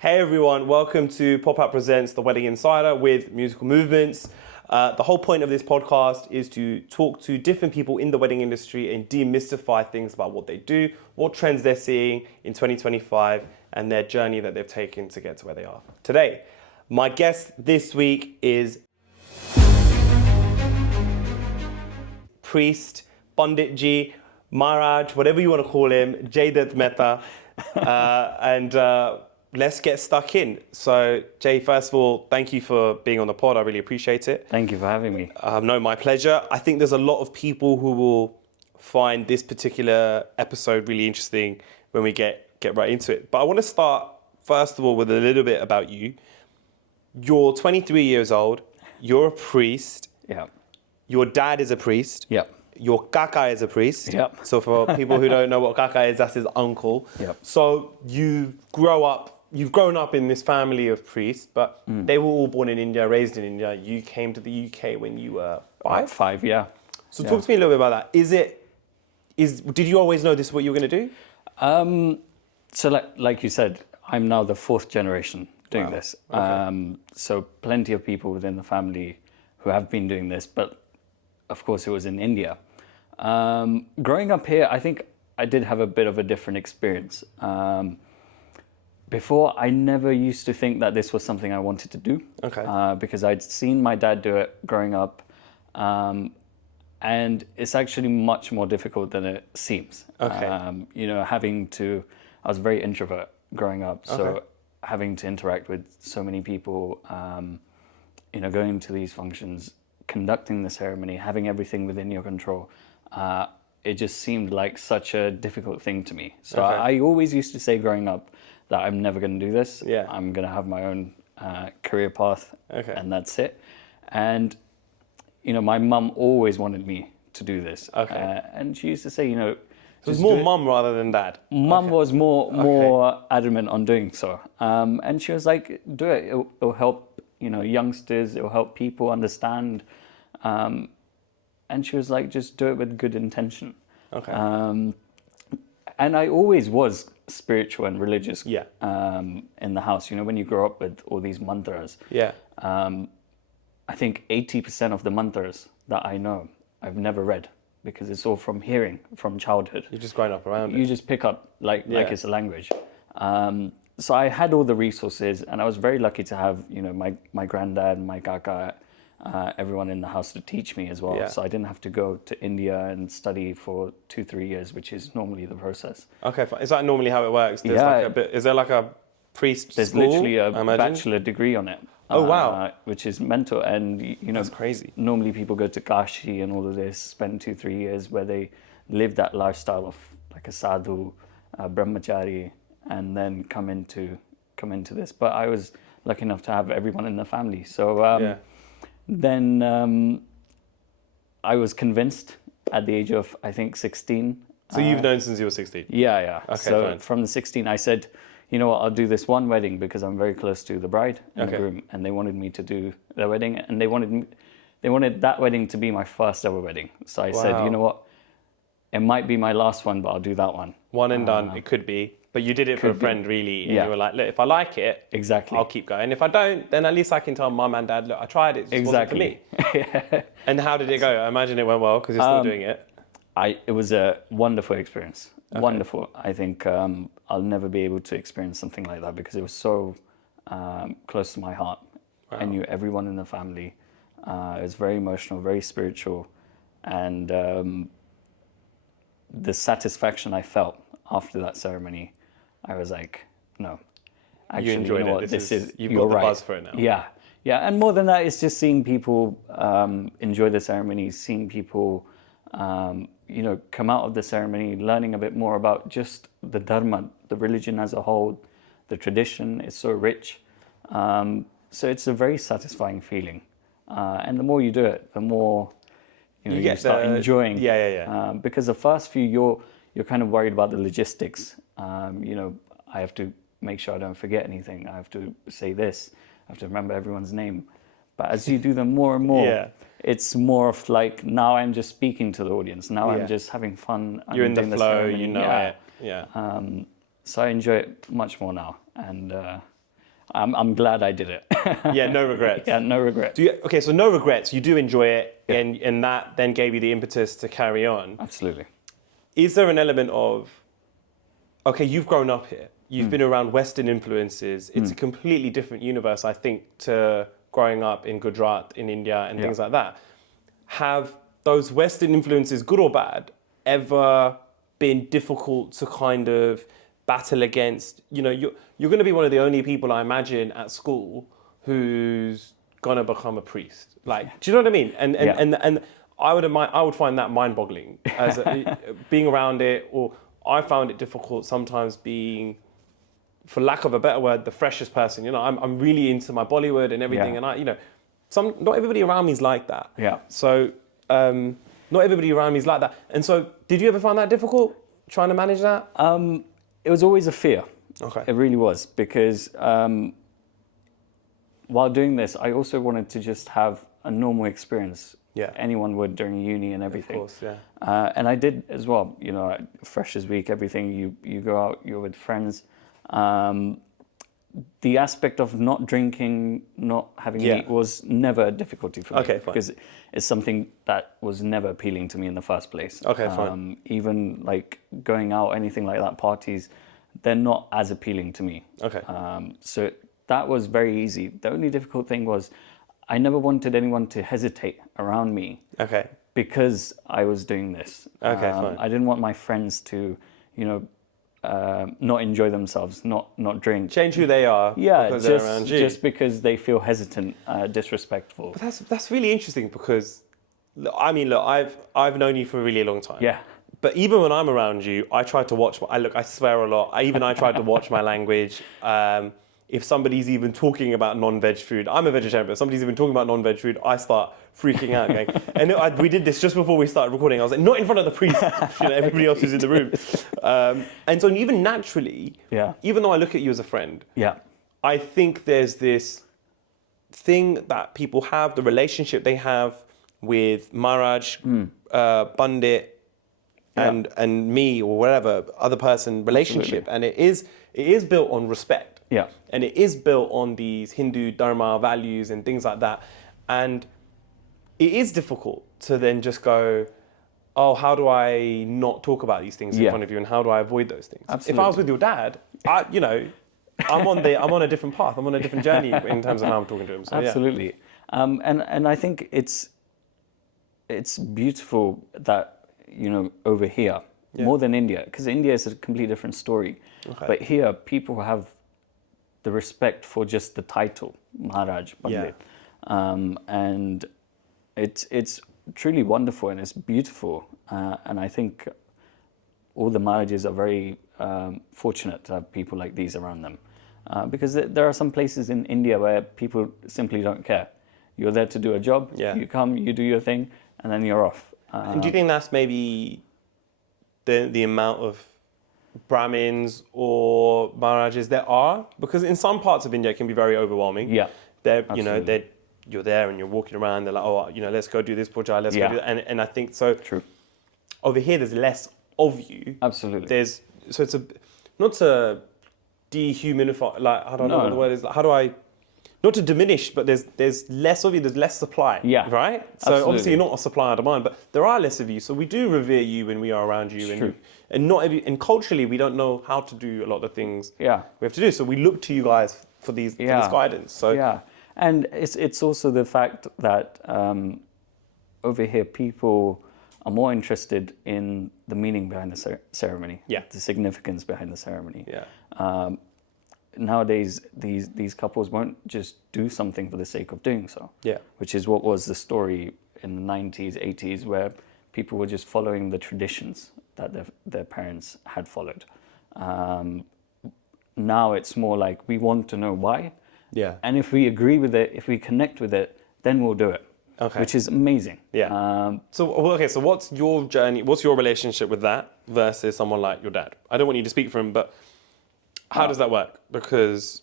Hey everyone, welcome to Pop-Up Presents The Wedding Insider with Musical Movements. The whole point of this podcast is to talk to different people in the wedding industry and demystify things about what they do, what trends they're seeing in 2025, and their journey that they've taken to get to where they are today. My guest this week is priest, Pandit Ji, Maharaj, whatever you want to call him, Jaydat Mehta, let's get stuck in. So, Jay, first of all, thank you for being on the pod. I really appreciate it. Thank you for having me. No, my pleasure. I think there's a lot of people who will find this particular episode really interesting when we get right into it. But I want to start, first of all, with a little bit about you. You're 23 years old. You're a priest. Yeah. Your dad is a priest. Yep. Your kaka is a priest. Yep. So for people who don't know what kaka is, that's his uncle. Yep. So you've grown up in this family of priests, but they were all born in India, raised in India. You came to the UK when you were five? Five, yeah. So talk to me a little bit about that. Did you always know this is what you were going to do? So like you said, I'm now the fourth generation doing this. Okay. So plenty of people within the family who have been doing this, but of course it was in India. Growing up here, I think I did have a bit of a different experience. Before, I never used to think that this was something I wanted to do. Okay. Because I'd seen my dad do it growing up. And it's actually much more difficult than it seems. Okay. I was very introvert growing up. So having to interact with so many people, going to these functions, conducting the ceremony, having everything within your control, it just seemed like such a difficult thing to me. So I always used to say growing up that I'm never going to do this. Yeah. I'm going to have my own career path, and that's it. And, my mum always wanted me to do this. Okay. And she used to say, it was more mum rather than dad. Mum was more adamant on doing so. And she was like, do it. It'll help, youngsters. It'll help people understand. And she was like, just do it with good intention. Okay. And I always was spiritual and religious in the house. When you grow up with all these mantras. Yeah. I think 80% of the mantras that I know, I've never read because it's all from hearing, from childhood. You're just growing up around it. You just pick up like it's a language. So I had all the resources, and I was very lucky to have, my granddad, my kaka, everyone in the house to teach me as well. Yeah. So I didn't have to go to India and study for 2-3 years, which is normally the process. Okay, is that normally how it works? Is there like a priest There's school? Literally a bachelor degree on it. Oh, wow. Which is mental. And, that's crazy. Normally people go to Kashi and all of this, spend 2-3 years where they live that lifestyle of like a sadhu, brahmachari, and then come into this. But I was lucky enough to have everyone in the family. So then I was convinced at the age of, I think, 16. So you've known since you were 16? Yeah. Okay, so fine. From the 16, I said, you know what, I'll do this one wedding because I'm very close to the bride and the groom, and they wanted me to do their wedding, and they wanted that wedding to be my first ever wedding. So I said, you know what, it might be my last one, but I'll do that one. One and done, it could be. But you did it for a friend, really, and you were like, look, if I like it, I'll keep going. If I don't, then at least I can tell mum and dad, look, I tried it, it just wasn't for me. And how did it go? I imagine it went well because you're still doing it. It was a wonderful experience. Okay. Wonderful. I think I'll never be able to experience something like that because it was so close to my heart. Wow. I knew everyone in the family. It was very emotional, very spiritual. And the satisfaction I felt after that ceremony, I was like, no, actually, you enjoyed it. You've got the buzz for it now. Yeah. And more than that, it's just seeing people enjoy the ceremony, seeing people, come out of the ceremony, learning a bit more about just the dharma, the religion as a whole, the tradition is so rich. So it's a very satisfying feeling. And the more you do it, the more you start enjoying. Yeah. Because the first few, you're kind of worried about the logistics. I have to make sure I don't forget anything. I have to say this. I have to remember everyone's name. But as you do them more and more, it's more of like, now I'm just speaking to the audience. Now I'm just having fun. You're in the flow, you know it. Yeah. So I enjoy it much more now. And I'm glad I did it. Yeah, no regrets. Yeah, no regrets. Okay, so no regrets. You do enjoy it, Yeah. and that then gave you the impetus to carry on. Absolutely. Is there an element of, okay, you've grown up here, you've been around Western influences, it's a completely different universe, I think, to growing up in Gujarat, in India, and things like that. Have those Western influences, good or bad, ever been difficult to kind of battle against? You know, you're going to be one of the only people, I imagine, at school who's going to become a priest. Like, do you know what I mean? And I would find that mind-boggling as being around it, or I found it difficult sometimes being, for lack of a better word, the freshest person. You know, I'm really into my Bollywood and everything, and not everybody around me is like that. Yeah. So not everybody around me is like that. And so, did you ever find that difficult trying to manage that? It was always a fear. Okay. It really was, because while doing this, I also wanted to just have a normal experience. Yeah. Anyone would during uni and everything. Of course, yeah. And I did as well. You know, Freshers Week, everything. You go out, you're with friends. The aspect of not drinking, not having meat was never a difficulty for me. Okay, fine. Because it's something that was never appealing to me in the first place. Okay, fine. Even like going out, anything like that, parties, they're not as appealing to me. Okay. So that was very easy. The only difficult thing was I never wanted anyone to hesitate around me. Okay. Because I was doing this. Okay, fine. I didn't want my friends to, not enjoy themselves, not drink. Change who they are. Yeah, because they're around you. just because they feel hesitant, disrespectful. But that's really interesting, because I've known you for a really long time. Yeah. But even when I'm around you, I try to watch. I swear a lot. I tried to watch my language. If somebody's even talking about non-veg food, I'm a vegetarian, but if somebody's even talking about non-veg food, I start freaking out. Going, and we did this just before we started recording. I was like, not in front of the priest, everybody else who's in the room. And so even naturally, even though I look at you as a friend, I think there's this thing that people have, the relationship they have with Maharaj, Pandit, and me, or whatever other person relationship. Absolutely. And it is built on respect. Yeah. And it is built on these Hindu Dharma values and things like that. And it is difficult to then just go, oh, how do I not talk about these things in front of you, and how do I avoid those things? Absolutely. If I was with your dad, I'm on a different path. I'm on a different journey in terms of how I'm talking to him. So, Absolutely. And I think it's beautiful that, over here, more than India, because India is a completely different story. Okay. But here, people have the respect for just the title, Maharaj, Pandit. And it's truly wonderful, and it's beautiful. And I think all the Maharajas are very fortunate to have people like these around them. Because there are some places in India where people simply don't care. You're there to do a job, you come, you do your thing, and then you're off. And do you think that's maybe the amount of Brahmins or Maharajas there are? Because in some parts of India it can be very overwhelming. Yeah, They're you're there and you're walking around, they're like, oh, let's go do this puja, let's go do that. And I think so. True. Over here there's less of you. Absolutely. It's not to dehumidify, like, I don't know what the word is. Like, how do I, not to diminish, but there's less of you, there's less supply. Yeah. Right? So obviously you're not a supply and demand, but there are less of you. So we do revere you when we are around you. And culturally we don't know how to do a lot of the things we have to do. So we look to you guys for this guidance. So and it's also the fact that over here people are more interested in the meaning behind the ceremony, the significance behind the ceremony. Nowadays, these couples won't just do something for the sake of doing so, which is what was the story in the 90s, 80s, where people were just following the traditions that their parents had followed. Now it's more like we want to know why, and if we agree with it, if we connect with it, then we'll do it. Okay. Which is amazing. So what's your journey? What's your relationship with that versus someone like your dad? I don't want you to speak for him, but how does that work? Because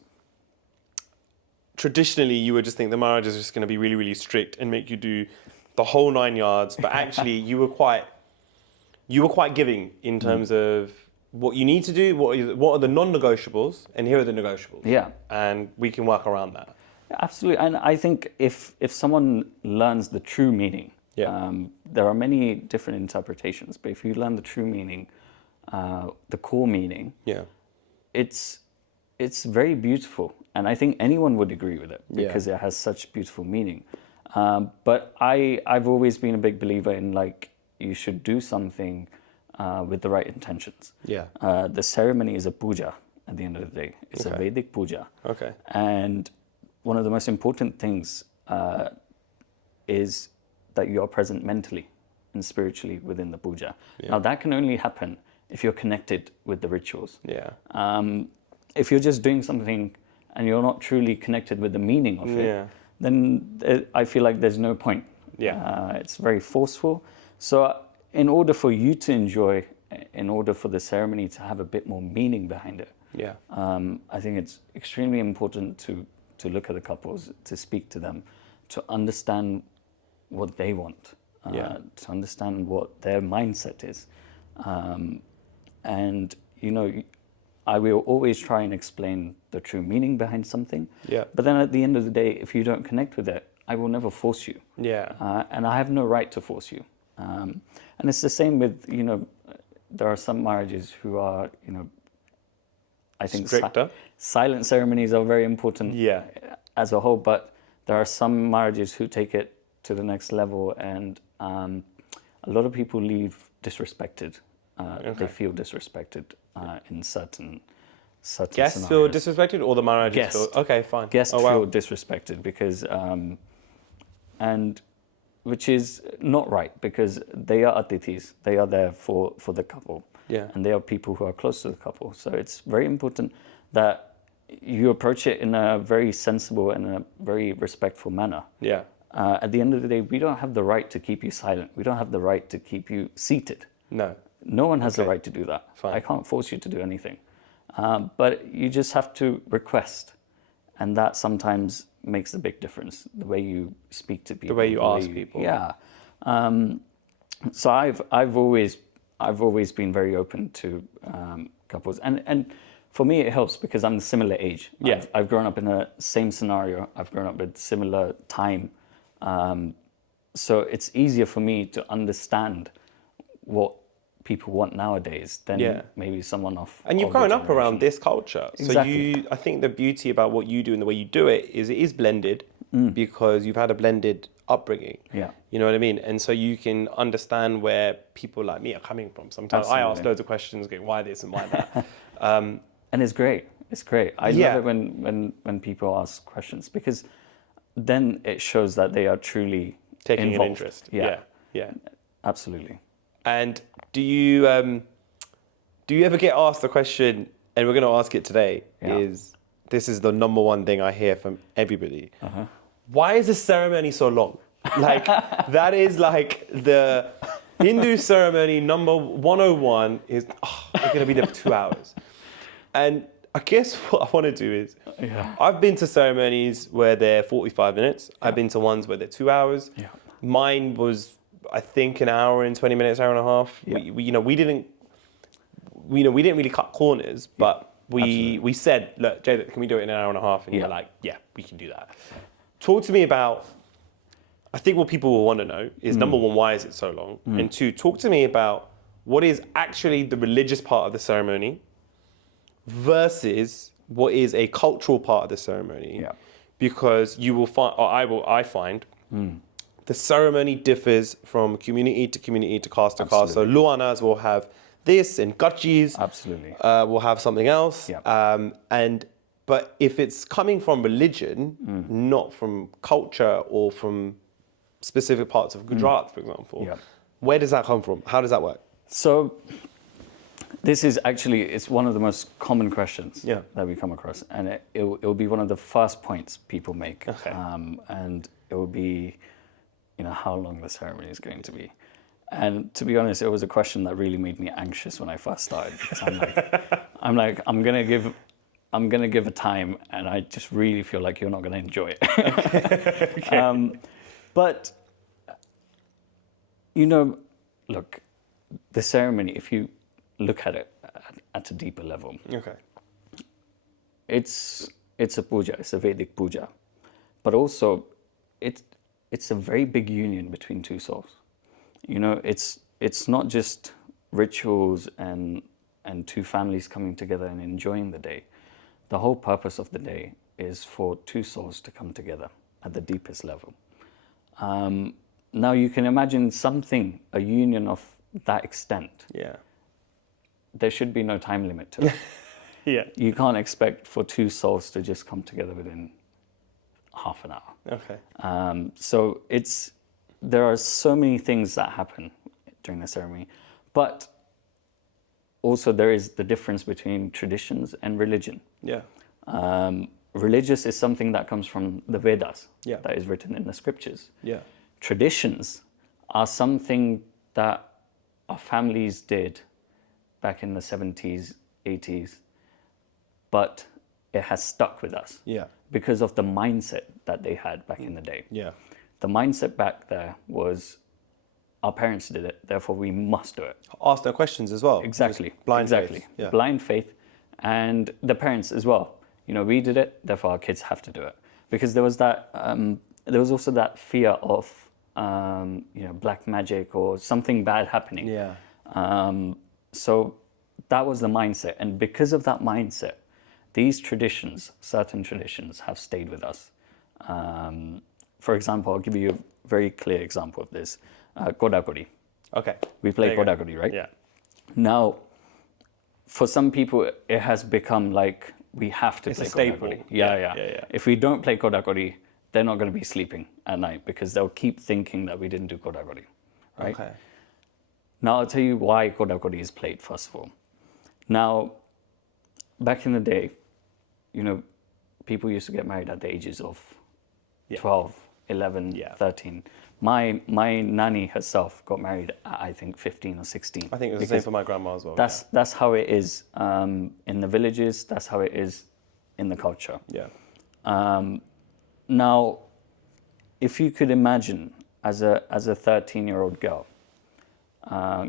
traditionally you would just think the marriage is just going to be really, really strict and make you do the whole 9 yards. But actually you were quite giving in terms of what you need to do, what are the non-negotiables, and here are the negotiables. Yeah. And we can work around that. Absolutely. And I think if someone learns the true meaning, there are many different interpretations, but if you learn the true meaning, the core meaning, it's very beautiful. And I think anyone would agree with it because it has such beautiful meaning. But I've always been a big believer in like, you should do something with the right intentions. The ceremony is a puja at the end of the day. It's a Vedic puja. And one of the most important things is that you are present mentally and spiritually within the puja. Now that can only happen if you're connected with the rituals. If you're just doing something and you're not truly connected with the meaning of it, then I feel like there's no point. It's very forceful. So in order for you to enjoy, in order for the ceremony to have a bit more meaning behind it, I think it's extremely important to look at the couples, to speak to them, to understand what they want, to understand what their mindset is. And, you know, I will always try and explain the true meaning behind something. But then at the end of the day, if you don't connect with it, I will never force you. And I have no right to force you. And it's the same with, you know, there are some marriages who are, you know, I think silent ceremonies are very important as a whole, but there are some marriages who take it to the next level, and a lot of people leave disrespected. They feel disrespected in certain Guests scenarios. feel disrespected, or the marriages feel... Okay, fine. Guests feel disrespected because... and which is not right, because they are atithis. They are there for the couple. And they are people who are close to the couple. So it's very important that you approach it in a very sensible and a very respectful manner. At the end of the day, we don't have the right to keep you silent. We don't have the right to keep you seated. No one has the right to do that. I can't force you to do anything. But you just have to request. And that sometimes makes a big difference, the way you speak to people. The way you ask people. So I've always been very open to couples. And for me, it helps because I'm the similar age. I've grown up in the same scenario. I've grown up at similar time. So it's easier for me to understand what people want nowadays than maybe someone off. And you've grown up around this culture. Exactly. So I think the beauty about what you do and the way you do it is blended because you've had a blended upbringing. You know what I mean? And so you can understand where people like me are coming from. Sometimes I ask loads of questions, going, why this and why that? And it's great. It's great. I love it when people ask questions, because then it shows that they are truly taking involved. an interest. Absolutely. And do you ever get asked the question, and we're going to ask it today, this is the number one thing I hear from everybody. Why is this ceremony so long? Like, that is like the Hindu ceremony number 101 is, we're going to be there for 2 hours. And I guess what I want to do is, I've been to ceremonies where they're 45 minutes. I've been to ones where they're 2 hours. Mine was, I think, an hour and 20 minutes, hour and a half. We didn't really cut corners, but we said, look, Jaydat, can we do it in an hour and a half? And you're like, yeah, we can do that. Talk to me about, I think what people will want to know is, number one, why is it so long? And two, talk to me about what is actually the religious part of the ceremony versus what is a cultural part of the ceremony. Because you will find, or I find, the ceremony differs from community to community, to caste to caste. So Luanas will have this, and Gachis will have something else. But if it's coming from religion, not from culture or from specific parts of Gujarat, for example, where does that come from? How does that work? So this is actually, it's one of the most common questions that we come across. And it will be one of the first points people make. And it will be, you know, how long the ceremony is going to be. And to be honest, it was a question that really made me anxious when I first started, because I'm gonna give a time, and I just really feel like you're not gonna enjoy it. But you know, look, the ceremony, if you look at it, at a deeper level. Okay. It's a puja, it's a Vedic puja, but also it's a very big union between two souls. You know, it's not just rituals and two families coming together and enjoying the day. The whole purpose of the day is for two souls to come together at the deepest level. Now you can imagine something, a union of that extent. Yeah. There should be no time limit to it. Yeah. You can't expect for two souls to just come together within half an hour. Okay. So there are so many things that happen during the ceremony, but also there is the difference between traditions and religion. Yeah. Religious is something that comes from the Vedas, Yeah. that is written in the scriptures. Yeah. Traditions are something that our families did back in the 70s, 80s, but it has stuck with us. Yeah. Because of the mindset that they had back in the day. Yeah. The mindset back there was, our parents did it, therefore we must do it. Ask no questions as well. Exactly. Just blind exactly. faith. Yeah. Blind faith, and the parents as well. You know, we did it, therefore our kids have to do it. Because there was that, there was also that fear of, black magic or something bad happening. Yeah. So that was the mindset, and because of that mindset, these traditions, certain traditions, have stayed with us. For example, I'll give you a very clear example of this. Kodakori. Okay. We play There you go. Kodakori, right? Yeah. Now, for some people, it has become like we have to It's play a staple. Kodakori. Yeah. Yeah. If we don't play Kodakori, they're not going to be sleeping at night because they'll keep thinking that we didn't do Kodakori, right? Okay. Now, I'll tell you why Kodakori is played, first of all. Now, back in the day, you know, people used to get married at the ages of 12, 11, 13. My nanny herself got married at, I think, 15 or 16. I think it was the same for my grandma as well. That's how it is in the villages. That's how it is in the culture. Yeah. Now, if you could imagine as a 13-year-old girl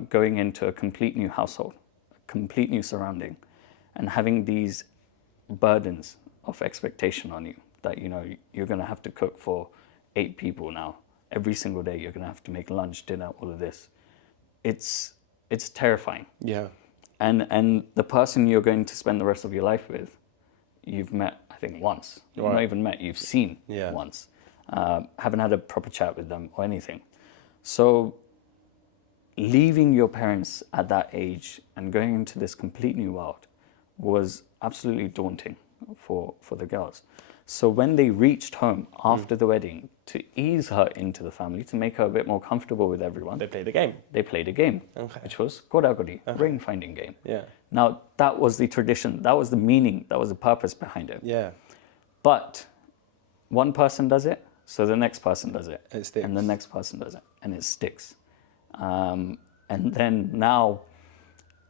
going into a complete new household, a complete new surrounding, and having these burdens of expectation on you that, you know, you're going to have to cook for 8 people now. Every single day you're going to have to make lunch, dinner, all of this. It's terrifying. Yeah. And the person you're going to spend the rest of your life with, you've met, I think, once. You've not even met, you've seen once. Haven't had a proper chat with them or anything. So leaving your parents at that age and going into this complete new world was absolutely daunting for the girls. So when they reached home after the wedding, to ease her into the family, to make her a bit more comfortable with everyone, They played a game. they played a game, which was Kodakori, ring finding game. Yeah. Now, that was the tradition, that was the meaning, that was the purpose behind it. Yeah. But one person does it, so the next person does it. It sticks. And the next person does it, and it sticks. And then now,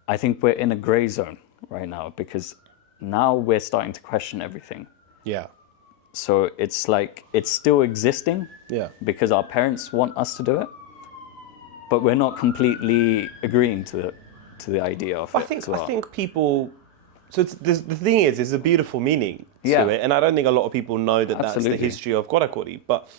I think we're in a gray zone right now, because now we're starting to question everything. Yeah. So it's like, it's still existing because our parents want us to do it, but we're not completely agreeing to the idea of it as well. I think people. So the thing is, there's a beautiful meaning to it, and I don't think a lot of people know that that's the history of Kodakori. But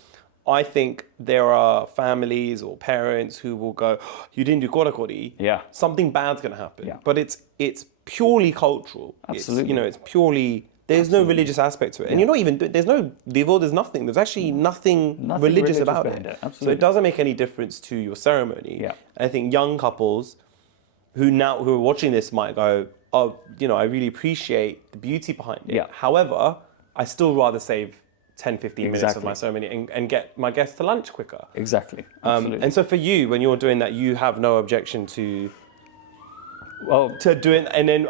I think there are families or parents who will go, oh, "You didn't do Kodakori. Yeah. Something bad's going to happen." Yeah. But it's purely cultural. Absolutely. It's purely. There's no religious aspect to it, and you're not even. There's no devo. There's nothing. There's actually nothing religious about it. Absolutely. So it doesn't make any difference to your ceremony. Yeah. And I think young couples who are watching this might go, oh, I really appreciate the beauty behind it. Yeah. However, I still rather save 10, 15 minutes of my ceremony and get my guests to lunch quicker. Exactly. Absolutely. And so for you, when you're doing that, you have no objection to do it, and then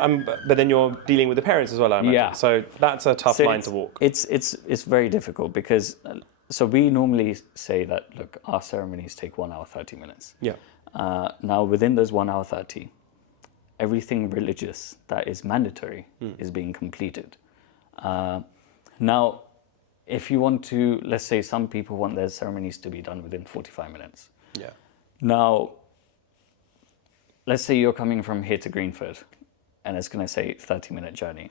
but then you're dealing with the parents as well, I imagine. Yeah. So that's a tough line to walk. It's very difficult because so we normally say that, look, our ceremonies take 1 hour 30 minutes. Yeah. Now within those 1 hour 30, everything religious that is mandatory is being completed. Now, if you want to, let's say some people want their ceremonies to be done within 45 minutes. Yeah. Now, let's say you're coming from here to Greenford. and it's going to say 30-minute journey.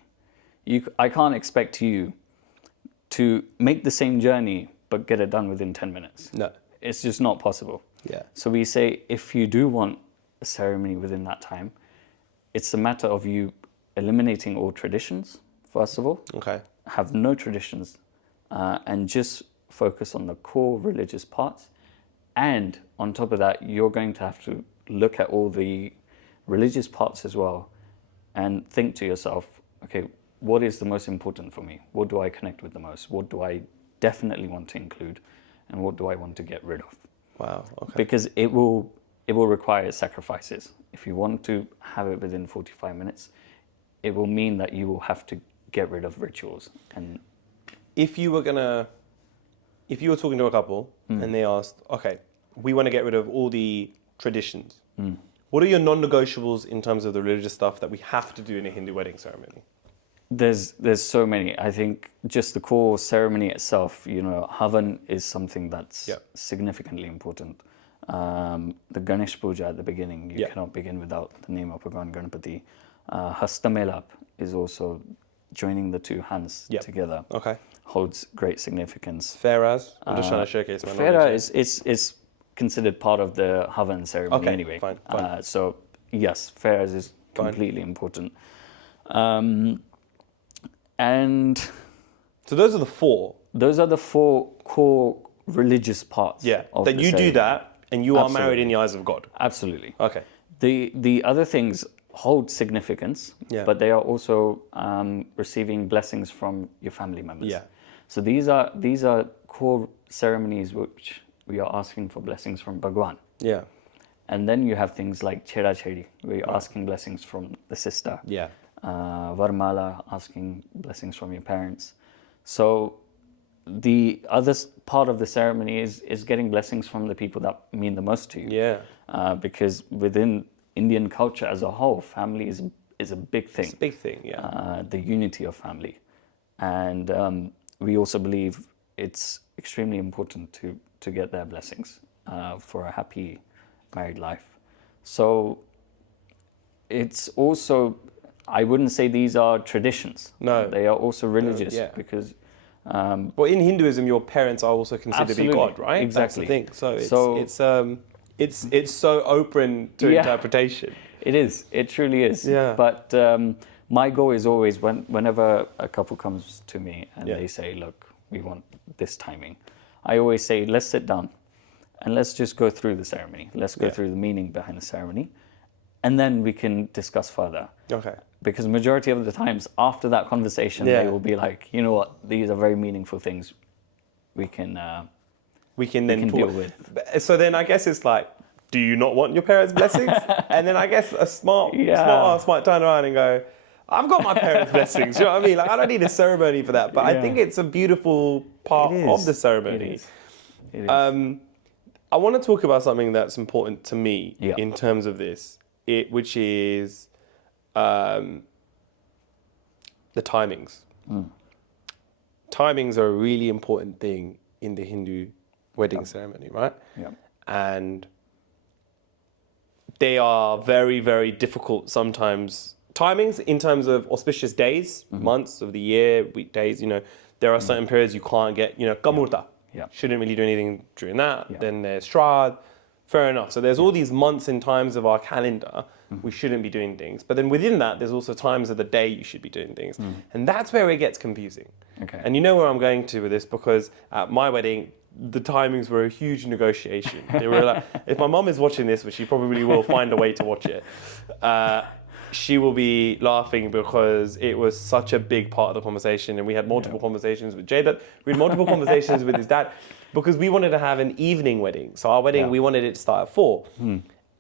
I can't expect you to make the same journey but get it done within 10 minutes. No. It's just not possible. Yeah. So we say if you do want a ceremony within that time, it's a matter of you eliminating all traditions, first of all. Okay. Have no traditions, and just focus on the core religious parts. And on top of that, you're going to have to look at all the religious parts as well and think to yourself, okay, what is the most important for me? What do I connect with the most? What do I definitely want to include? And what do I want to get rid of? Wow. Okay. Because it will require sacrifices. If you want to have it within 45 minutes, it will mean that you will have to get rid of rituals. And if you were talking to a couple and they asked, okay, we want to get rid of all the traditions. What are your non-negotiables in terms of the religious stuff that we have to do in a Hindu wedding ceremony? There's so many. I think just the core ceremony itself, Havan is something that's significantly important. The Ganesh Puja at the beginning, you cannot begin without the name of Bhagwan Ganpati. Hastamelap is also joining the two hands together. Okay. Holds great significance. Fairaz, I'm just trying to showcase my Faira knowledge. is considered part of the Havan ceremony anyway. Fine. So yes, Fairaz is completely important. And so those are the four. Those are the four core religious parts. Yeah. Of that the you ceremony. do that and you are married in the eyes of God. Absolutely. Okay. The other things hold significance, but they are also receiving blessings from your family members. Yeah. So these are core ceremonies which we are asking for blessings from Bhagwan. Yeah. And then you have things like Cheda Chedi, where you're asking blessings from the sister. Yeah. Varmala, asking blessings from your parents. So the other part of the ceremony is getting blessings from the people that mean the most to you. Yeah. Because within Indian culture as a whole, family is a big thing. It's a big thing, yeah. The unity of family. And we also believe it's extremely important to get their blessings for a happy married life. So it's also, I wouldn't say these are traditions. No. They are also religious because... well, in Hinduism, your parents are also considered to be God, right? Exactly. That's the thing. So it's so open to interpretation. It is. It truly is. Yeah. But my goal is always whenever a couple comes to me and they say, look, we want this timing, I always say, let's sit down and let's just go through the ceremony. Let's go through the meaning behind the ceremony. And then we can discuss further. Okay. Because majority of the times after that conversation, they will be like, you know what, these are very meaningful things we can deal with. So then I guess it's like, do you not want your parents' blessings? And then I guess a smart ass might turn around and go, I've got my parents' blessings. You know what I mean? Like, I don't need a ceremony for that. But I think it's a beautiful part of the ceremony. It is. I want to talk about something that's important to me in terms of this, which is the timings. Timings are a really important thing in the Hindu wedding ceremony, right? Yeah. And they are very, very difficult sometimes. Timings in terms of auspicious days, months of the year, weekdays, there are certain periods you can't get, Kamurta. Yeah. Shouldn't really do anything during that. Yeah. Then there's Shraddh. Fair enough. So there's all these months and times of our calendar we shouldn't be doing things. But then within that, there's also times of the day you should be doing things. And that's where it gets confusing. Okay. And you know where I'm going to with this, because at my wedding, the timings were a huge negotiation. They were like, if my mom is watching this, which she probably will find a way to watch it, she will be laughing because it was such a big part of the conversation. And we had multiple conversations with Jaydat. We had multiple conversations with his dad because we wanted to have an evening wedding. So our wedding, we wanted it to start at 4.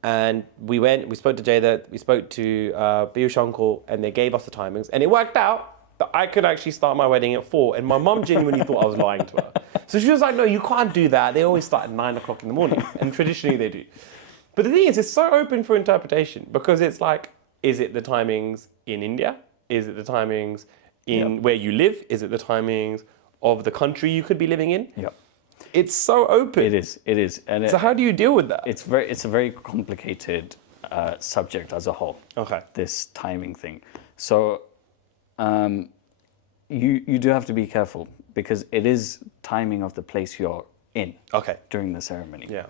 And we spoke to Jaydat, we spoke to Piyush uncle, and they gave us the timings. And it worked out that I could actually start my wedding at 4. And my mum genuinely thought I was lying to her. So she was like, no, you can't do that. They always start at 9 o'clock in the morning. And traditionally they do. But the thing is, it's so open for interpretation because it's like, is it the timings in India? Is it the timings in where you live? Is it the timings of the country you could be living in? Yep. It's so open. It is. And so how do you deal with that? It's a very complicated subject as a whole. Okay. This timing thing. So you do have to be careful because it is timing of the place you're in. Okay. During the ceremony. Yeah.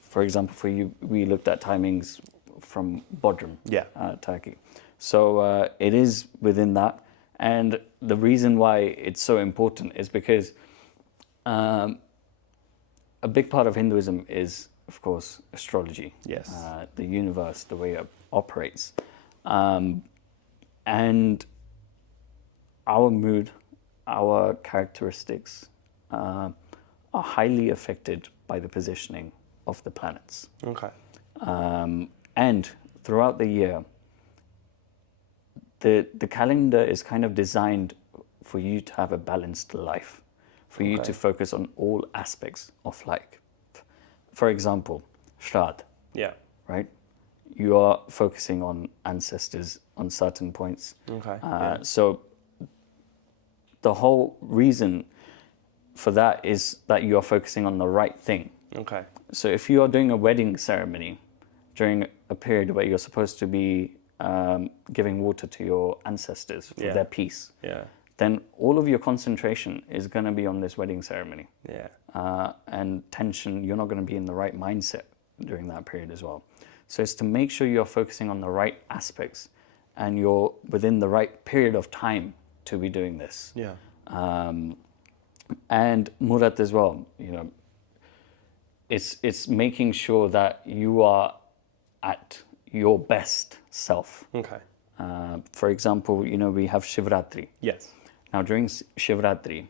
For example, for you, we looked at timings from Bodrum, Yeah. Turkey. So it is within that. And the reason why it's so important is because a big part of Hinduism is, of course, astrology. Yes. The universe, the way it operates. And our mood, our characteristics are highly affected by the positioning of the planets. Okay. And throughout the year, the calendar is kind of designed for you to have a balanced life, for you to focus on all aspects of life. For example, Shraddh, Yeah. right? You are focusing on ancestors on certain points. Okay. So the whole reason for that is that you are focusing on the right thing. Okay. So if you are doing a wedding ceremony during a period where you're supposed to be giving water to your ancestors for their peace, Yeah. then all of your concentration is going to be on this wedding ceremony. Yeah. And tension, you're not going to be in the right mindset during that period as well. So it's to make sure you're focusing on the right aspects and you're within the right period of time to be doing this. Yeah. And Murat as well, you know, it's making sure that you are at your best self. Okay. For example, you know, we have Shivratri. Yes. Now, during Shivratri,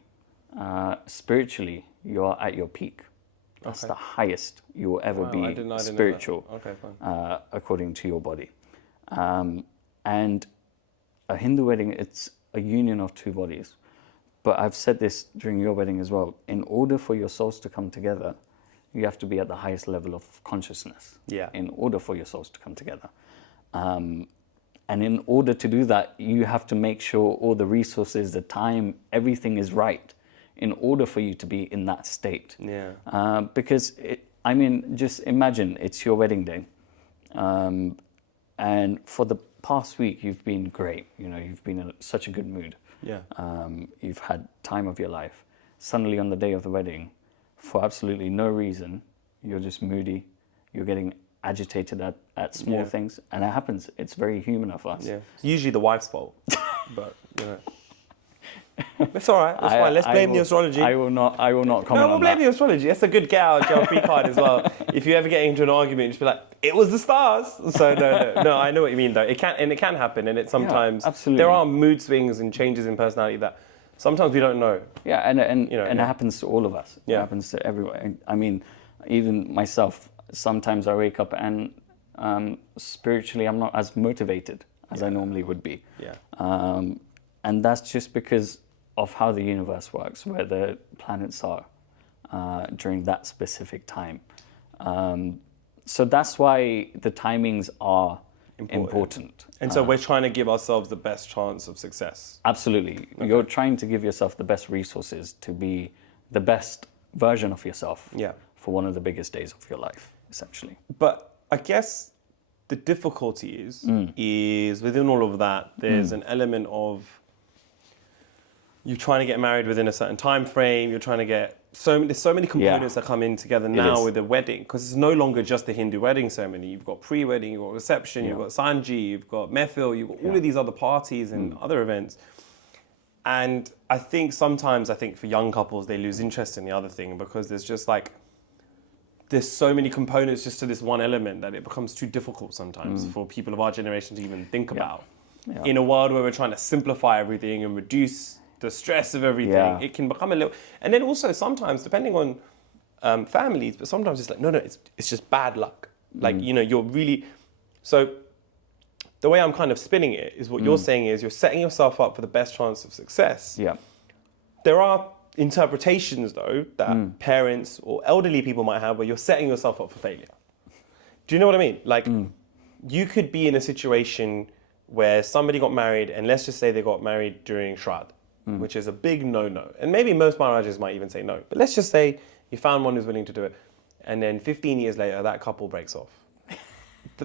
spiritually, you are at your peak. That's the highest you will ever be I didn't spiritual, know that. Okay, fine. according to your body. And a Hindu wedding, it's a union of two bodies. But I've said this during your wedding as well. In order for your souls to come together, you have to be at the highest level of consciousness. Yeah. In order for your souls to come together. And in order to do that, you have to make sure all the resources, the time, everything is right in order for you to be in that state. Yeah. Because, just imagine it's your wedding day. And for the past week, you've been great. You know, you've been in such a good mood. Yeah. You've had time of your life. Suddenly on the day of the wedding, for absolutely no reason, you're just moody. You're getting agitated at small things, and it happens. It's very human of us. Yeah. It's usually the wife's fault, but you know. It's all right. It's fine. Let's blame the astrology. I will not comment No, we'll on blame that. the astrology. That's a good get out of jail free card as well. If you ever get into an argument, just be like, "It was the stars." So no. I know what you mean though. It can happen, and it sometimes absolutely. there are mood swings and changes in personality that sometimes we don't know. Yeah, and You know, it happens to all of us. Yeah. It happens to everyone. I mean, even myself. Sometimes I wake up and spiritually I'm not as motivated as I normally would be. Yeah. And that's just because of how the universe works, where the planets are during that specific time. So that's why the timings are important. And so we're trying to give ourselves the best chance of success. Absolutely. Okay. You're trying to give yourself the best resources to be the best version of yourself for one of the biggest days of your life, essentially. But I guess the difficulty is within all of that, there's an element of you're trying to get married within a certain time frame. You're trying to get there's so many components that come in together now with the wedding, because it's no longer just the Hindu wedding ceremony. You've got pre-wedding, you've got reception, you've got Sanji, you've got Mehfil, you've got all of these other parties and other events. And I think sometimes, for young couples, they lose interest in the other thing because there's just there's so many components just to this one element that it becomes too difficult sometimes for people of our generation to even think about. Yeah. In a world where we're trying to simplify everything and reduce the stress of everything, it can become a little... And then also sometimes, depending on families, but sometimes it's no, it's just bad luck. You're really... So the way I'm kind of spinning it is what you're saying is you're setting yourself up for the best chance of success. Yeah. There are interpretations, though, that parents or elderly people might have where you're setting yourself up for failure. Do you know what I mean? You could be in a situation where somebody got married, and let's just say they got married during Shraddh, which is a big no-no. And maybe most Maharajas might even say no. But let's just say you found one who's willing to do it, and then 15 years later, that couple breaks off.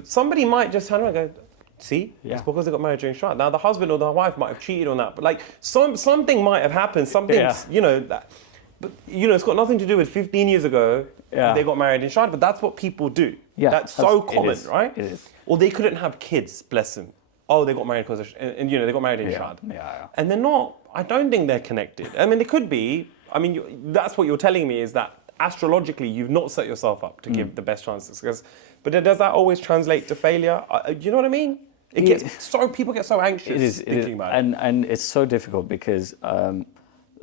somebody might just turn around and go, see, Yeah. it's because they got married during Shraddh. Now the husband or the wife might have cheated on that, but like something might have happened. Something, you know, that, but you know, it's got nothing to do with 15 years ago. Yeah. They got married in Shraddh, but that's what people do. Yeah, that's so common, right? It is. Or they couldn't have kids, bless them. Oh, they got married because of, and you know, they got married in Shraddh. Yeah. And they're not, I don't think they're connected. I mean, they could be. I mean, that's what you're telling me is that astrologically, you've not set yourself up to give the best chances. But does that always translate to failure? You know what I mean? It gets so, people get so anxious thinking about it. And it's so difficult because,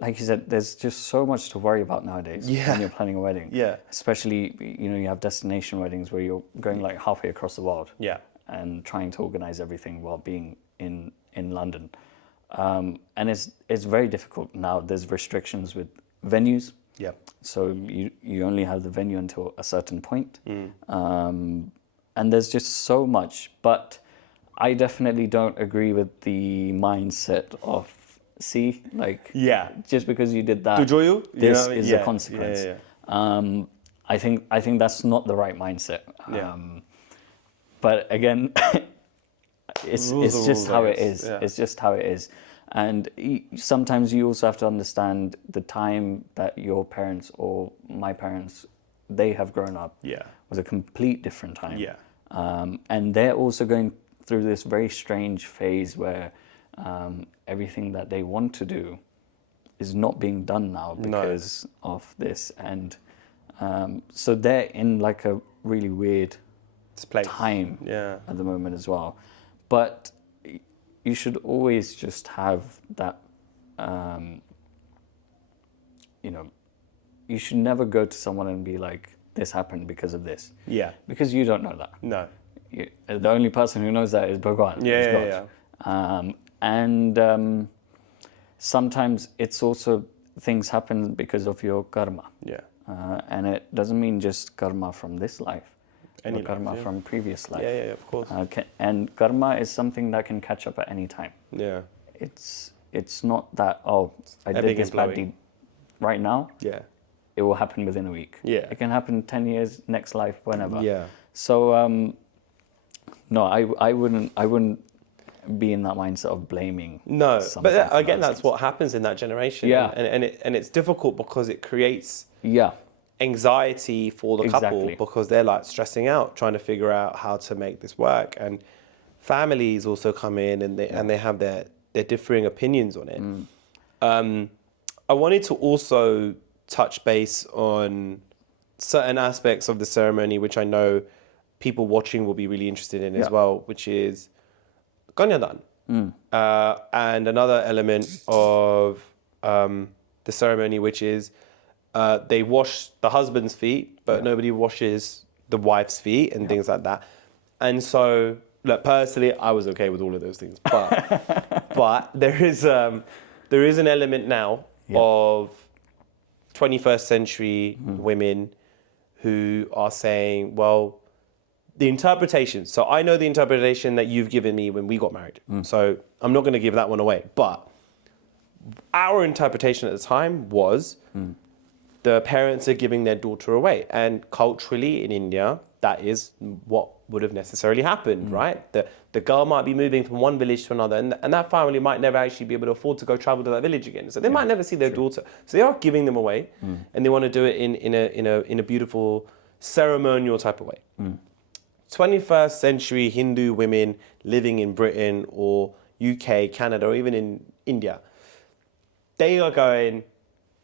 like you said, there's just so much to worry about nowadays when you're planning a wedding. Yeah. Especially, you know, you have destination weddings where you're going like halfway across the world. Yeah. And trying to organize everything while being in London. And it's very difficult now. There's restrictions with venues. Yeah. So you only have the venue until a certain point. And there's just so much. But I definitely don't agree with the mindset of, see, like, just because you did that, this is a consequence. I think that's not the right mindset. But again, it's just how it is. Yeah. It's just how it is. And sometimes you also have to understand the time that your parents or my parents, they have grown up was a complete different time. Yeah. And they're also going through this very strange phase where everything that they want to do is not being done now because of this. And so they're in like a really weird time at the moment as well. But you should always just have that, you know, you should never go to someone and be like, this happened because of this. Yeah. Because you don't know that. No. The only person who knows that is Bhagwan. And sometimes it's also things happen because of your karma. Yeah. And it doesn't mean just karma from this life. Any karma life, from previous life. Yeah, of course. And karma is something that can catch up at any time. Yeah. It's not that, I did this bad deed right now. Yeah. It will happen within a week. Yeah. It can happen 10 years, next life, whenever. Yeah. So no, I wouldn't be in that mindset of blaming. No, but again, that's what happens in that generation. Yeah. And it's difficult because it creates yeah. anxiety for the couple because they're like stressing out, trying to figure out how to make this work. And families also come in and they have their differing opinions on it. I wanted to also touch base on certain aspects of the ceremony, which I know people watching will be really interested in as well, which is Kanyadan. And another element of the ceremony, which is they wash the husband's feet, but nobody washes the wife's feet and things like that. And so, look, personally, I was okay with all of those things, but there is an element now of 21st century women who are saying, well, the interpretation. So I know the interpretation that you've given me when we got married. So I'm not going to give that one away. But our interpretation at the time was the parents are giving their daughter away. And culturally in India, that is what would have necessarily happened, right? The girl might be moving from one village to another, and that family might never actually be able to afford to go travel to that village again. So they might never see their daughter. So they are giving them away, and they want to do it in a beautiful ceremonial type of way. 21st century Hindu women living in Britain or UK, Canada, or even in India, they are going,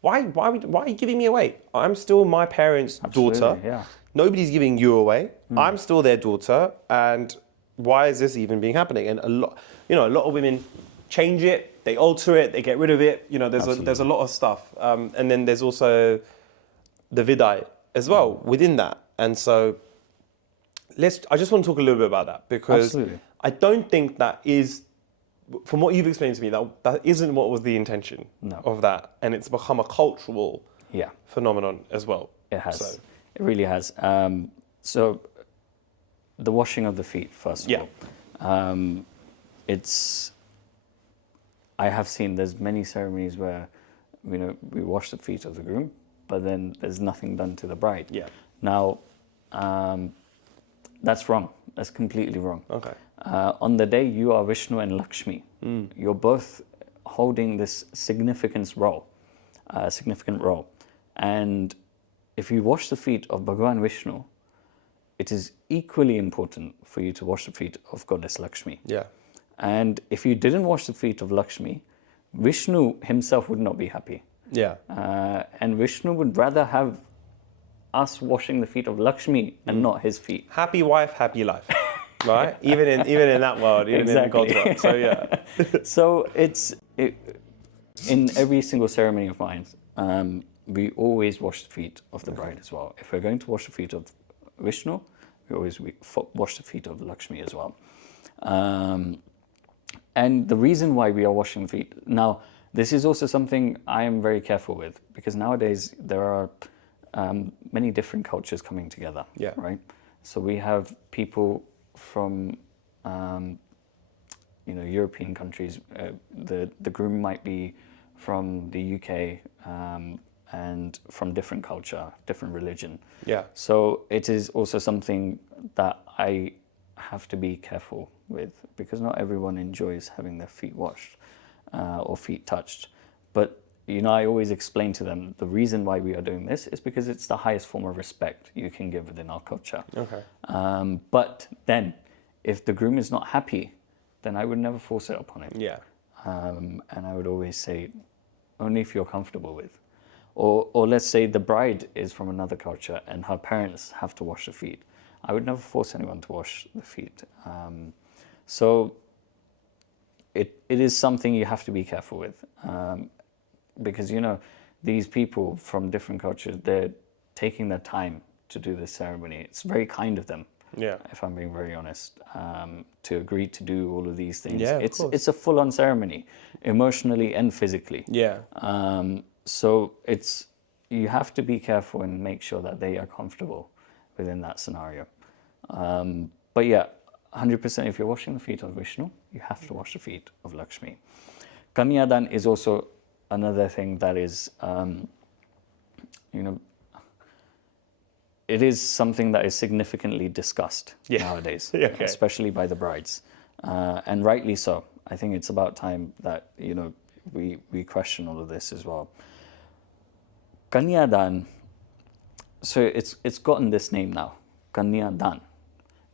why are you giving me away? I'm still my parents' daughter. Yeah. Nobody's giving you away. I'm still their daughter, and why is this even being happening? And a lot of women change it, they alter it, they get rid of it. You know, there's a lot of stuff, and then there's also the Viday as well within that. And so, I just want to talk a little bit about that because I don't think that is, from what you've explained to me, that isn't what was the intention of that, and it's become a cultural phenomenon as well. It has. It really has. So the washing of the feet, first of all. I have seen there's many ceremonies where, you know, we wash the feet of the groom, but then there's nothing done to the bride. Yeah. Now, that's wrong. That's completely wrong. Okay. On the day, you are Vishnu and Lakshmi. You're both holding this significant role. And if you wash the feet of Bhagavan Vishnu, it is equally important for you to wash the feet of Goddess Lakshmi. Yeah. And if you didn't wash the feet of Lakshmi, Vishnu himself would not be happy. Yeah. And Vishnu would rather have us washing the feet of Lakshmi and not his feet. Happy wife, happy life. Right? Even in that world, even Exactly. in God's world. So yeah. So in every single ceremony of mine, we always wash the feet of the bride as well. If we're going to wash the feet of Vishnu, we always wash the feet of Lakshmi as well. And the reason why we are washing the feet, now this is also something I am very careful with, because nowadays there are many different cultures coming together. Yeah. Right. So we have people from European countries. The groom might be from the UK and from different culture, different religion. Yeah. So it is also something that I have to be careful with, because not everyone enjoys having their feet washed or feet touched. But I always explain to them the reason why we are doing this is because it's the highest form of respect you can give within our culture. Okay. But then, if the groom is not happy, then I would never force it upon him. Yeah. And I would always say, only if you're comfortable with. Or let's say the bride is from another culture and her parents have to wash the feet. I would never force anyone to wash the feet. So it is something you have to be careful with. Because, these people from different cultures, they're taking their time to do this ceremony. It's very kind of them. Yeah. If I'm being very honest, to agree to do all of these things. Yeah, of course. It's a full-on ceremony, emotionally and physically. Yeah. So you have to be careful and make sure that they are comfortable within that scenario. But yeah, 100%, if you're washing the feet of Vishnu, you have to wash the feet of Lakshmi. Kanyadan is also another thing that is, it is something that is significantly discussed nowadays, Okay. especially by the brides, and rightly so. I think it's about time that we question all of this as well. Kanyadan, so it's gotten this name now, Kanyadan.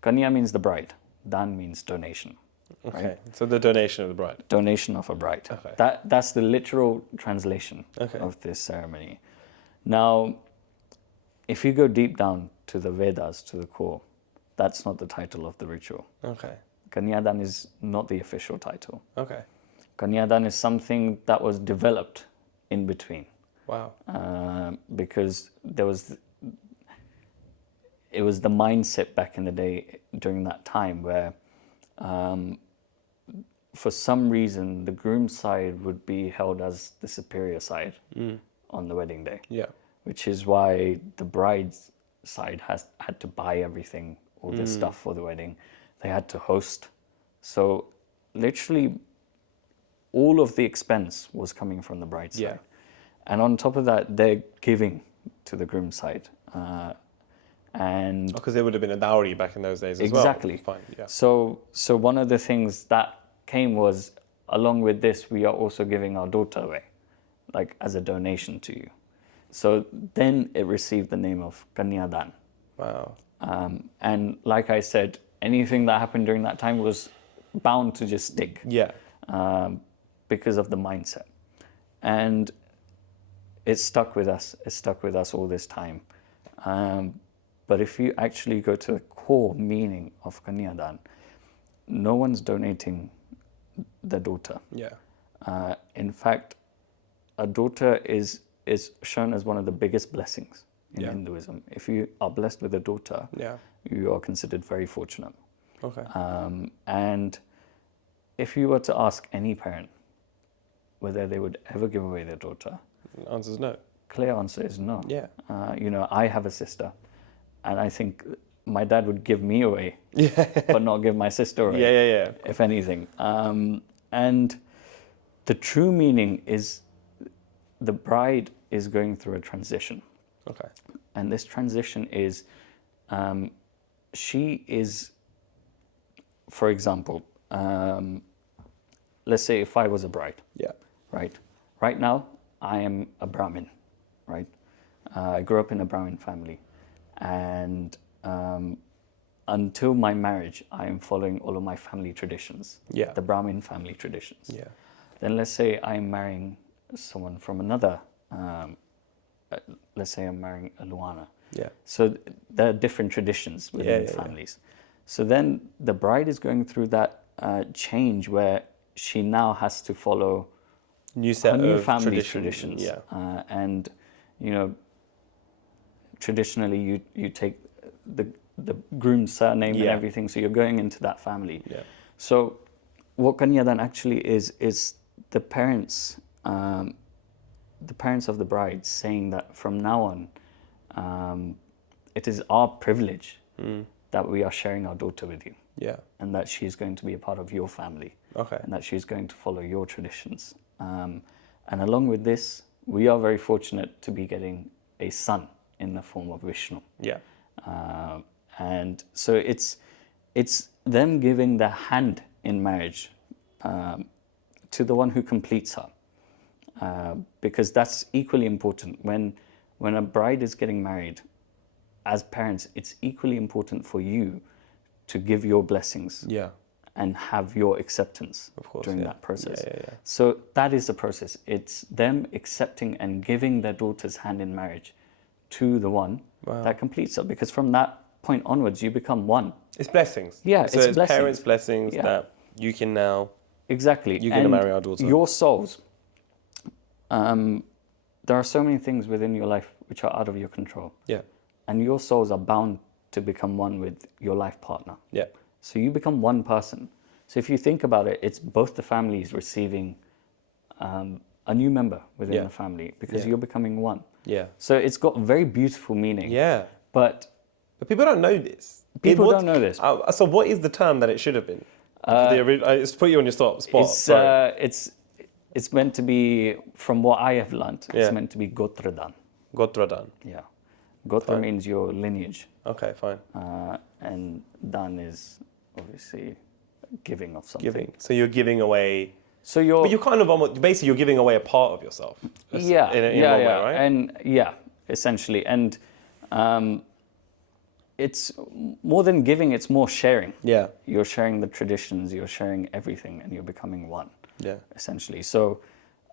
Kanya means the bride, Dan means donation. Okay. Right? So the donation of the bride. Donation of a bride. Okay. That's the literal translation of this ceremony. Now, if you go deep down to the Vedas, to the core, that's not the title of the ritual. Okay. Kanyadan is not the official title. Okay. Kanyadan is something that was developed in between. Wow. Because it was the mindset back in the day during that time where for some reason the groom's side would be held as the superior side on the wedding day. Yeah. Which is why the bride's side had to buy everything, all this stuff for the wedding. They had to host. So literally all of the expense was coming from the bride's side. And on top of that, they're giving to the groom's side. And Because there would have been a dowry back in those days as well. exactly. Fine. Yeah. So one of the things that came was, along with this, we are also giving our daughter away, like as a donation to you. So then it received the name of Kanyadan. Wow. And like I said, anything that happened during that time was bound to just stick. Yeah. Because of the mindset. And it stuck with us. It stuck with us all this time. But if you actually go to the core meaning of Kanyadan, no one's donating the daughter. Yeah. In fact, a daughter is shown as one of the biggest blessings in Hinduism. If you are blessed with a daughter, you are considered very fortunate. Okay. And if you were to ask any parent whether they would ever give away their daughter, The answer is no. clear answer is no. Yeah. I have a sister, and I think my dad would give me away, but not give my sister away. Yeah. If anything. And the true meaning is the bride is going through a transition. Okay. And this transition is she is for example, let's say if I was a bride, Yeah. right? Right now, I am a Brahmin, right? I grew up in a Brahmin family, and until my marriage, I am following all of my family traditions, Yeah. the Brahmin family traditions. Yeah. Then let's say I'm marrying someone from another, let's say I'm marrying a Luana. Yeah. So there are different traditions within families. So then the bride is going through that change where she now has to follow New set her new of family traditions. Yeah. And, you know, traditionally you take the groom's surname and everything, so you're going into that family. Yeah. So what Kanyadan actually is the parents of the bride saying that from now on, it is our privilege that we are sharing our daughter with you. Yeah. And that she is going to be a part of your family. Okay. And that she's going to follow your traditions. And along with this, we are very fortunate to be getting a son in the form of Vishnu. Yeah. And so it's them giving the hand in marriage to the one who completes her. Because that's equally important. When a bride is getting married, as parents, it's equally important for you to give your blessings and have your acceptance during that process. So that is the process. It's them accepting and giving their daughter's hand in marriage to the one that completes her. Because from that point onwards, you become one. It's blessings. Yeah, so it's it's blessings. parents' blessings that you can now. Exactly. You're going to marry our daughter. Your souls. There are so many things within your life which are out of your control. Yeah. And your souls are bound to become one with your life partner. Yeah. So you become one person. So if you think about it, it's both the families receiving a new member within the family because you're becoming one. Yeah. So it's got very beautiful meaning. Yeah. But people don't know this. People don't know this. So what is the term that it should have been? It's put you on your spot. It's meant to be, from what I have learnt, it's meant to be Gotradan. Gotradan. Yeah. Gotra means your lineage. Okay, fine. And Dan is obviously giving of something. Giving. So you're giving away. So you're. But you're kind of almost, basically you're giving away a part of yourself. In one way, right? And essentially, and it's more than giving; it's more sharing. Yeah. You're sharing the traditions. You're sharing everything, and you're becoming one. Yeah. Essentially, so.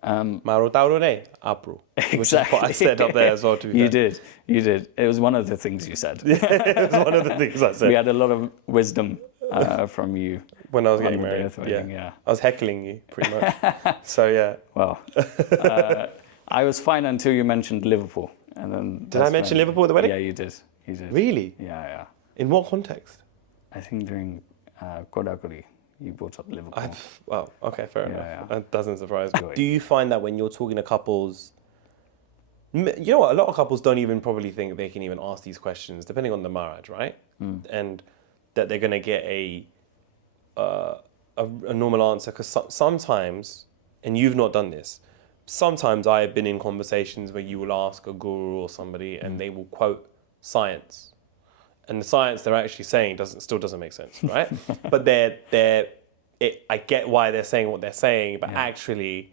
Maro tauro ne apru. Exactly. Which is what I said up there as well. To be fair. You did. It was one of the things you said. It was one of the things I said. We had a lot of wisdom from you when I was getting on the day married. of the wedding, yeah. I was heckling you pretty much. So yeah. Well, I was fine until you mentioned Liverpool, and then. Did I mention Liverpool at the wedding? Yeah, you did. You did. Really? Yeah. In what context? I think during Kodakuri. You brought up Liverpool. Well, okay, fair enough. Yeah. That doesn't surprise me. Do you find that when you're talking to couples, you know what, a lot of couples don't even probably think they can even ask these questions, depending on the marriage, right? And that they're going to get a normal answer, because sometimes, and you've not done this, sometimes I have been in conversations where you will ask a guru or somebody and they will quote science. And the science they're actually saying still doesn't make sense, right? But I get why they're saying what they're saying, but actually,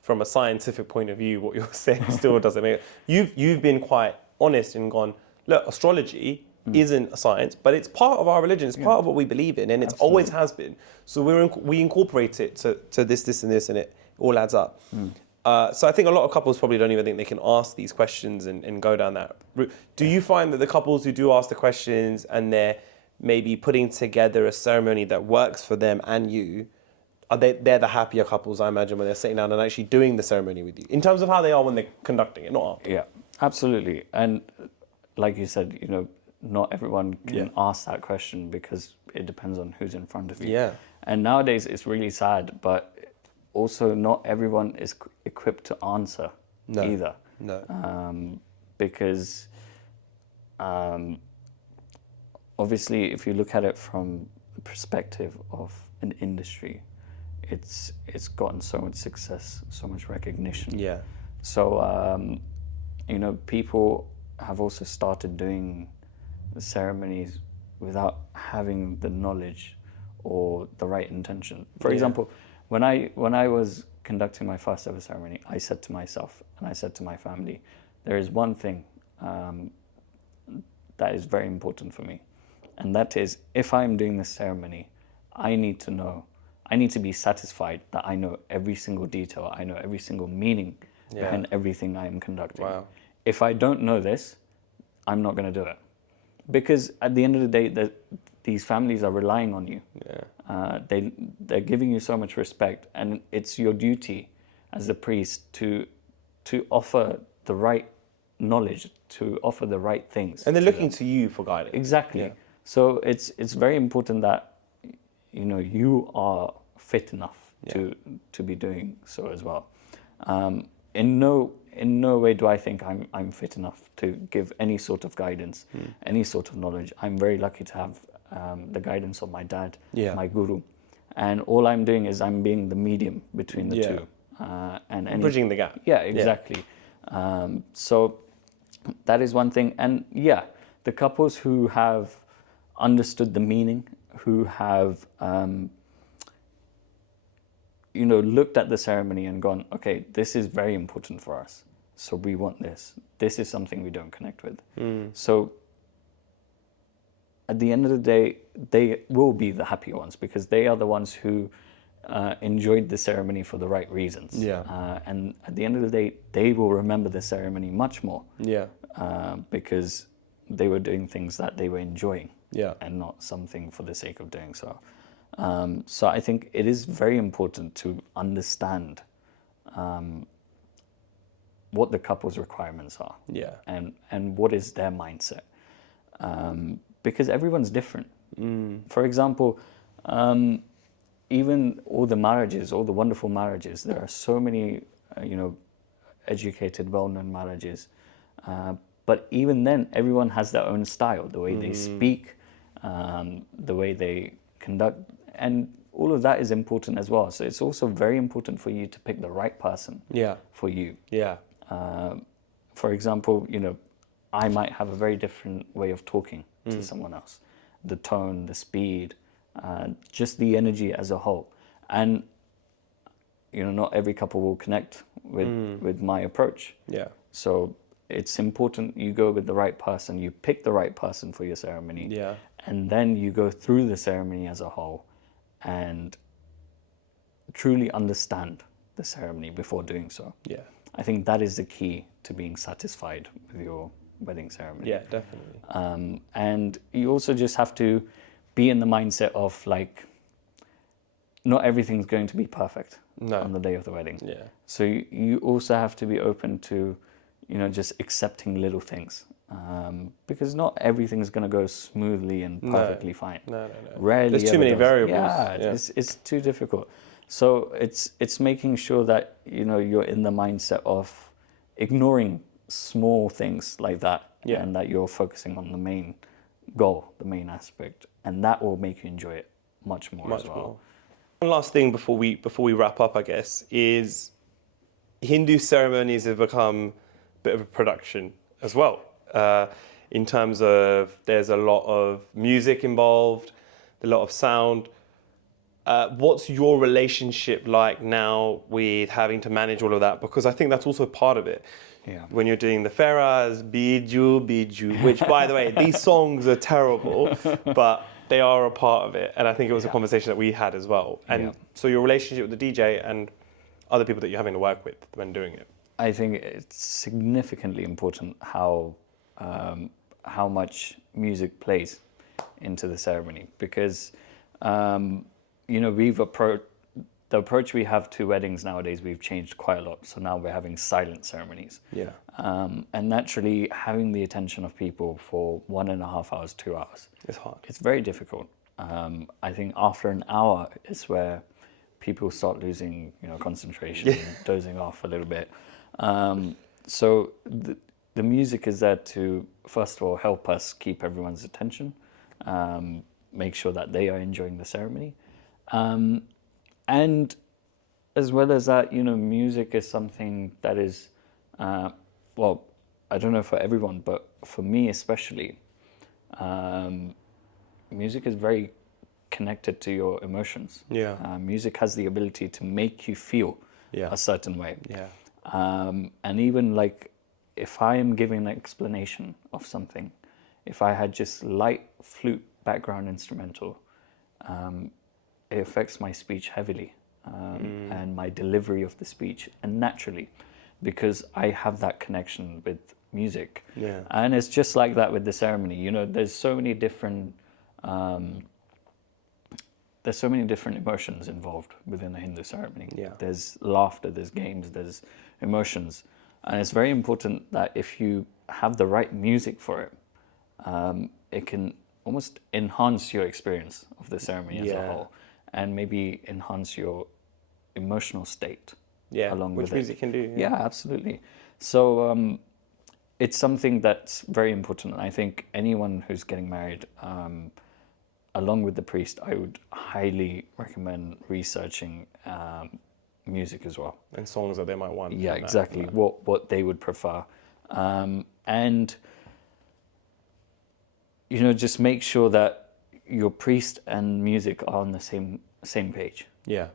from a scientific point of view, what you're saying still doesn't make. You've been quite honest and gone, look, astrology isn't a science, but it's part of our religion. It's part of what we believe in, and it always has been. So we incorporate it to this, and this, and it all adds up. So I think a lot of couples probably don't even think they can ask these questions and go down that route. Do you find that the couples who do ask the questions and they're maybe putting together a ceremony that works for them and you, they're the happier couples, I imagine, when they're sitting down and actually doing the ceremony with you, in terms of how they are when they're conducting it, not after? Yeah, absolutely. And like you said, not everyone can ask that question because it depends on who's in front of you. Yeah. And nowadays it's really sad, but also not everyone is equipped to answer either. No. Because obviously if you look at it from the perspective of an industry, it's gotten so much success, so much recognition. Yeah. So, people have also started doing the ceremonies without having the knowledge or the right intention. For example, when I was conducting my first ever ceremony, I said to myself and I said to my family, there is one thing that is very important for me, and that is, if I'm doing this ceremony, I need to be satisfied that I know every single detail, I know every single meaning behind everything I am conducting. Wow. If I don't know this, I'm not going to do it. Because at the end of the day, these families are relying on you. They're giving you so much respect, and it's your duty as a priest to offer the right knowledge, to offer the right things. And they're looking to you for guidance. Exactly. Yeah. So it's very important that you are fit enough to be doing so as well. In no way do I think I'm fit enough to give any sort of guidance, any sort of knowledge. I'm very lucky to have the guidance of my dad, my guru, and all I'm doing is I'm being the medium between the two, and bridging the gap. Yeah, exactly. So that is one thing, and the couples who have understood the meaning, who have looked at the ceremony and gone, okay, this is very important for us, so we want this. This is something we don't connect with. So at the end of the day, they will be the happy ones because they are the ones who enjoyed the ceremony for the right reasons. And at the end of the day, they will remember the ceremony much more. Because they were doing things that they were enjoying. And not something for the sake of doing so. So I think it is very important to understand what the couple's requirements are. And what is their mindset. Because everyone's different. For example, even all the marriages, all the wonderful marriages, there are so many, educated, well-known marriages. But even then, everyone has their own style, the way they speak, the way they conduct, and all of that is important as well. So it's also very important for you to pick the right person for you. For example, I might have a very different way of talking to someone else. The tone, the speed, just the energy as a whole. And, not every couple will connect with my approach. So it's important you go with the right person, you pick the right person for your ceremony, and then you go through the ceremony as a whole and truly understand the ceremony before doing so. I think that is the key to being satisfied with your wedding ceremony. Definitely. And you also just have to be in the mindset of not everything's going to be perfect on the day of the wedding. So you also have to be open to just accepting little things, because not everything's going to go smoothly and perfectly fine. Rarely. There's too many variables. It's too difficult. So it's making sure that you're in the mindset of ignoring small things like that, and that you're focusing on the main goal, the main aspect, and that will make you enjoy it much more as well. One last thing before we wrap up, I guess, is Hindu ceremonies have become bit of a production as well, in terms of there's a lot of music involved, a lot of sound. What's your relationship like now with having to manage all of that? Because I think that's also part of it. When you're doing the Ferras, Biju, which, by the way, these songs are terrible, but they are a part of it. And I think it was a conversation that we had as well. And so your relationship with the DJ and other people that you're having to work with when doing it. I think it's significantly important how much music plays into the ceremony, because the approach we have to weddings nowadays, we've changed quite a lot. So now we're having silent ceremonies. And naturally, having the attention of people for 1.5 hours, 2 hours, it's hard. It's very difficult. I think after an hour is where people start losing, concentration, and dozing off a little bit. So the music is there to, first of all, help us keep everyone's attention, make sure that they are enjoying the ceremony. And as well as that, music is something that is, I don't know for everyone, but for me especially, music is very connected to your emotions. Yeah. Music has the ability to make you feel a certain way. Yeah. And even like if I am giving an explanation of something, if I had just light flute background instrumental, it affects my speech heavily and my delivery of the speech, and naturally, because I have that connection with music. Yeah. And it's just like that with the ceremony. You know, there's so many different emotions involved within a Hindu ceremony. Yeah. There's laughter, there's games, there's emotions. And it's very important that if you have the right music for it, it can almost enhance your experience of the ceremony as a whole, and maybe enhance your emotional state along with it. Which music can do. Yeah, absolutely. So it's something that's very important. And I think anyone who's getting married, along with the priest, I would highly recommend researching music as well. And songs that they might want. Yeah, exactly. What they would prefer. And, you know, just make sure that your priest and music are on the same page. Yeah.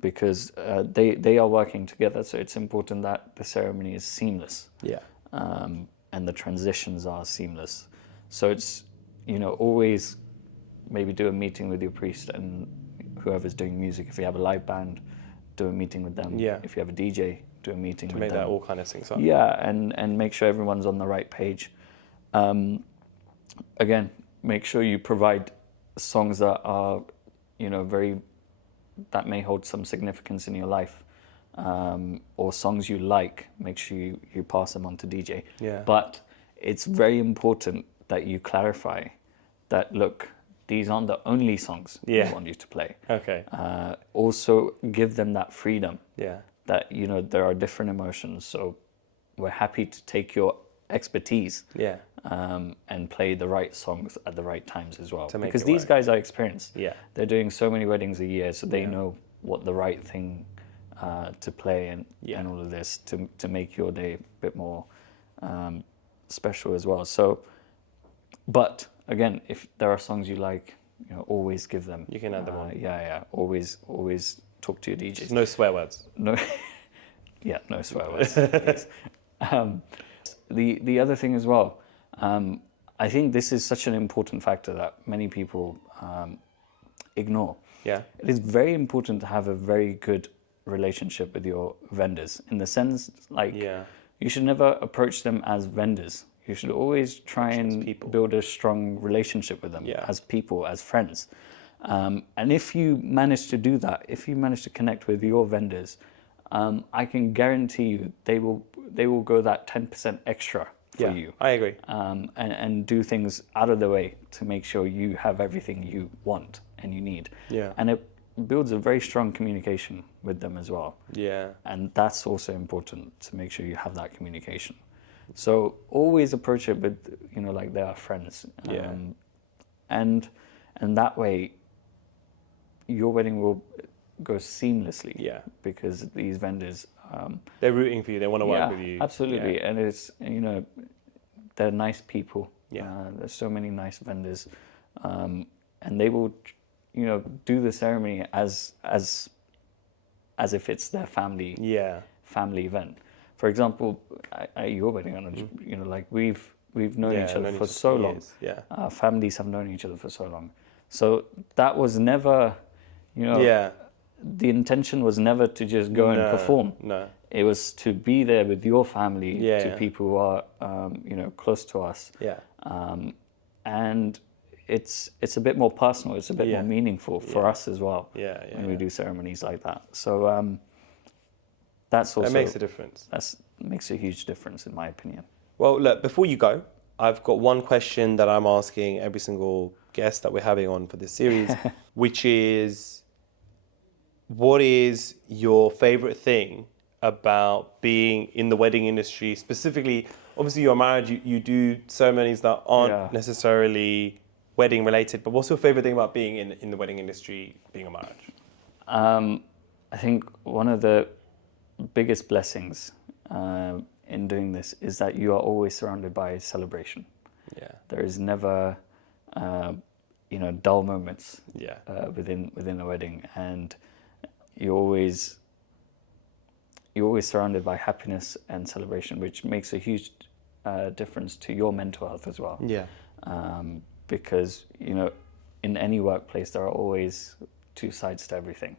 Because they are working together, so it's important that the ceremony is seamless. Yeah. And the transitions are seamless. So it's, you know, always maybe do a meeting with your priest and whoever's doing music. If you have a live band, do a meeting with them. Yeah. If you have a DJ, do a meeting with them. To make that all kind of sync up. Yeah, and make sure everyone's on the right page. Again, make sure you provide songs that are, you know, that may hold some significance in your life. Or songs you like, make sure you pass them on to DJ. Yeah. But it's very important that you clarify that, look, these aren't the only songs we want you to play. Okay. Also give them that freedom. Yeah. That, you know, there are different emotions, so we're happy to take your expertise and play the right songs at the right times as well. Because these guys are experienced. Yeah. They're doing so many weddings a year, so they know what the right thing to play and all of this to make your day a bit more special as well. So, but again, if there are songs you like, you know, always give them. You can add them on. Yeah. Always talk to your DJs. No swear words. No. Yeah, no swear words. Yes. The other thing as well, I think this is such an important factor that many people ignore. Yeah. It is very important to have a very good relationship with your vendors, in the sense, like, you should never approach them as vendors. You should always try and build a strong relationship with them as people, as friends. And if you manage to do that, if you manage to connect with your vendors, I can guarantee you they will go that 10% extra for you. I agree. And do things out of the way to make sure you have everything you want and you need. Yeah. And it builds a very strong communication with them as well. Yeah. And that's also important, to make sure you have that communication. So always approach it with, you know, like they are friends. And that way your wedding will go seamlessly. Yeah. Because these vendors, they're rooting for you. They want to work with you. Absolutely. And it's, you know, they're nice people. Yeah. There's so many nice vendors, and they will, you know, do the ceremony as if it's their family event. For example, at your wedding, you know, like we've known each other for so long. Our families have known each other for so long. So that was never, you know, the intention was never to just go and perform. No. It was to be there with your family, people who are, you know, close to us. Yeah. And it's a bit more personal. It's a bit more meaningful for us as well. When we do ceremonies like that. So that's also, that makes a difference. That makes a huge difference, in my opinion. Well, look, before you go, I've got one question that I'm asking every single guest that we're having on for this series, which is, what is your favorite thing about being in the wedding industry? Specifically, obviously you're married, you do ceremonies that aren't necessarily wedding related, but what's your favorite thing about being in the wedding industry, being a marriage? I think one of the biggest blessings in doing this is that you are always surrounded by celebration. Yeah. There is never, dull moments Yeah. within a wedding, and you're always surrounded by happiness and celebration, which makes a huge difference to your mental health as well. Yeah. Because in any workplace there are always two sides to everything,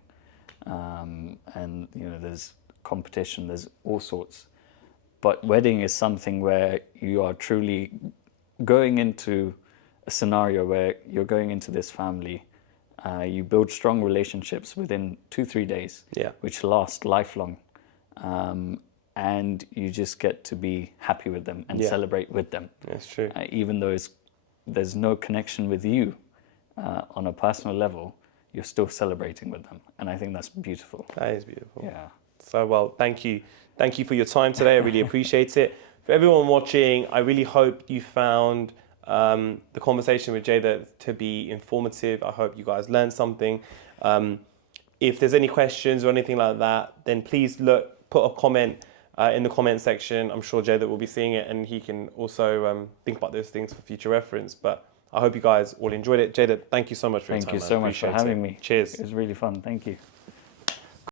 and there's competition, there's all sorts. But wedding is something where you are truly going into a scenario where you're going into this family. You build strong relationships within 2-3 days, Yeah. which last lifelong. And you just get to be happy with them and celebrate with them. That's true. Even though there's no connection with you on a personal level, you're still celebrating with them. And I think that's beautiful. That is beautiful. Yeah. So, well, thank you. Thank you for your time today. I really appreciate it. For everyone watching, I really hope you found the conversation with Jaydat to be informative. I hope you guys learned something. If there's any questions or anything like that, then please put a comment in the comment section. I'm sure Jaydat will be seeing it, and he can also think about those things for future reference. But I hope you guys all enjoyed it. Jaydat, thank you so much for your time. Thank you so much for having me. Cheers. It was really fun. Thank you.